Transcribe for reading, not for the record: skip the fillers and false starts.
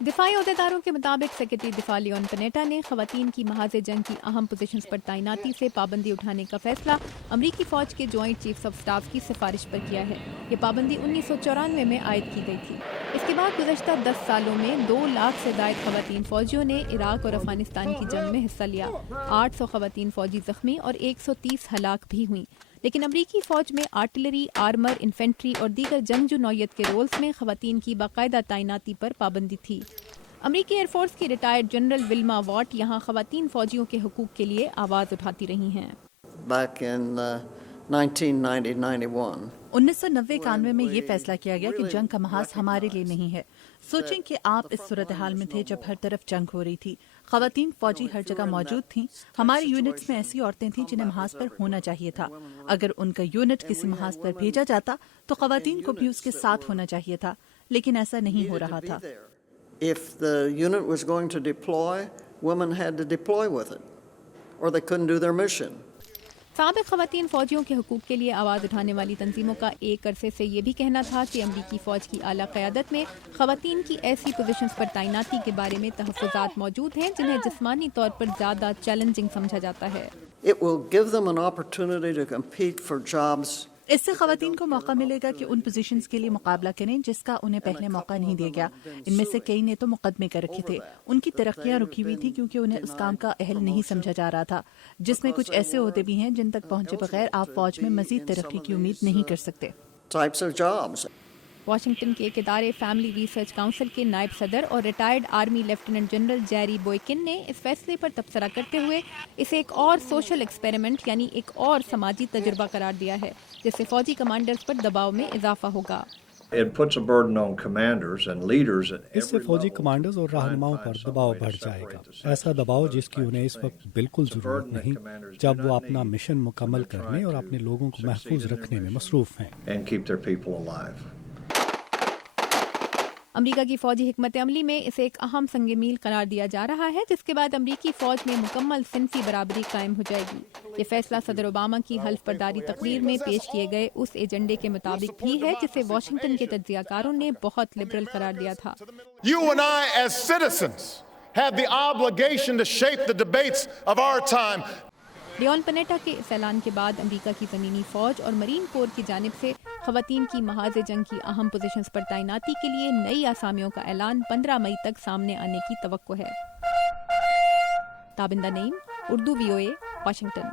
دفاعی عہدیداروں کے مطابق سیکرٹری دفاع لیون پنیٹا نے خواتین کی محاذ جنگ کی اہم پوزیشنز پر تعیناتی سے پابندی اٹھانے کا فیصلہ امریکی فوج کے جوائنٹ چیفز آف سٹاف کی سفارش پر کیا ہے۔ یہ پابندی 1994 میں عائد کی گئی تھی۔ اس کے بعد گزشتہ 10 سالوں میں 2 لاکھ سے زائد خواتین فوجیوں نے عراق اور افغانستان کی جنگ میں حصہ لیا۔ 800 خواتین فوجی زخمی اور 130 ہلاک بھی ہوئیں۔ لیکن امریکی فوج میں آرٹلری، آرمر، انفینٹری اور دیگر جنگجو نوعیت کے رولز میں خواتین کی باقاعدہ تعیناتی پر پابندی تھی۔ امریکی ایئر فورس کی ریٹائرڈ جنرل ولما واٹ یہاں خواتین فوجیوں کے حقوق کے لیے آواز اٹھاتی رہی ہیں۔ Back in 1990-91 1990-91 میں یہ فیصلہ کیا گیا کہ جنگ کا محاذ ہمارے لیے نہیں ہے۔ سوچیں کہ آپ اس صورتحال میں تھے جب ہر طرف جنگ ہو رہی تھی، خواتین فوجی ہر جگہ موجود تھیں، ہمارے یونٹس میں ایسی عورتیں تھیں جنہیں محاذ پر ہونا چاہیے تھا۔ اگر ان کا یونٹ کسی محاذ پر بھیجا جاتا تو خواتین کو بھی اس کے ساتھ ہونا چاہیے تھا، لیکن ایسا نہیں ہو رہا تھا۔ If the unit was going to deploy, women had to deploy with it, or they couldn't do their mission. سابق خواتین فوجیوں کے حقوق کے لیے آواز اٹھانے والی تنظیموں کا ایک عرصے سے یہ بھی کہنا تھا کہ امریکی فوج کی اعلیٰ قیادت میں خواتین کی ایسی پوزیشنز پر تعیناتی کے بارے میں تحفظات موجود ہیں جنہیں جسمانی طور پر زیادہ چیلنجنگ سمجھا جاتا ہے۔ It will give them an opportunity to compete for jobs. اس سے خواتین کو موقع ملے گا کہ ان پوزیشنز کے لیے مقابلہ کریں جس کا انہیں پہلے موقع نہیں دیا گیا۔ ان میں سے کئی نے تو مقدمے کر رکھے تھے، ان کی ترقیاں رکی ہوئی تھی کیونکہ انہیں اس کام کا اہل نہیں سمجھا جا رہا تھا، جس میں کچھ ایسے عہدے بھی ہیں جن تک پہنچے بغیر آپ فوج میں مزید ترقی کی امید نہیں کر سکتے۔ Types of jobs. واشنگٹن کے ایک ادارے فیملی ریسرچ کونسل کے نائب صدر اور ریٹائرڈ آرمی لیفٹیننٹ جنرل جیری بوئکن نے اس فیصلے پر تبصرہ کرتے ہوئے اسے ایک اور سوشل ایکسپیریمنٹ یعنی ایک اور سماجی تجربہ قرار دیا ہے جس سے فوجی کمانڈرز پر دباؤ میں اضافہ ہوگا۔ اس سے فوجی کمانڈرز اور رہنماؤں پر دباؤ بڑھ جائے گا، ایسا دباؤ جس کی انہیں اس وقت بالکل ضرورت نہیں جب وہ اپنا مشن مکمل کرنے اور اپنے لوگوں کو محفوظ رکھنے میں مصروف ہیں۔ امریکہ کی فوجی حکمت عملی میں اسے ایک اہم سنگ میل قرار دیا جا رہا ہے جس کے بعد امریکی فوج میں مکمل صنفی برابری قائم ہو جائے گی۔ یہ فیصلہ صدر اوباما کی حلف برداری تقریر میں پیش کیے گئے اس ایجنڈے کے مطابق بھی ہے جسے واشنگٹن کے تجزیہ کاروں نے بہت لبرل قرار دیا تھا۔ You and I as citizens have the obligation to shape the debates of our time. Leon Panetta کے اس اعلان کے بعد امریکہ کی زمینی فوج اور مرین کور کی جانب سے خواتین کی محاذ جنگ کی اہم پوزیشنز پر تعیناتی کے لیے نئی اسامیوں کا اعلان 15 مئی تک سامنے آنے کی توقع ہے۔ تابندہ نعیم، اردو VOA، واشنگٹن۔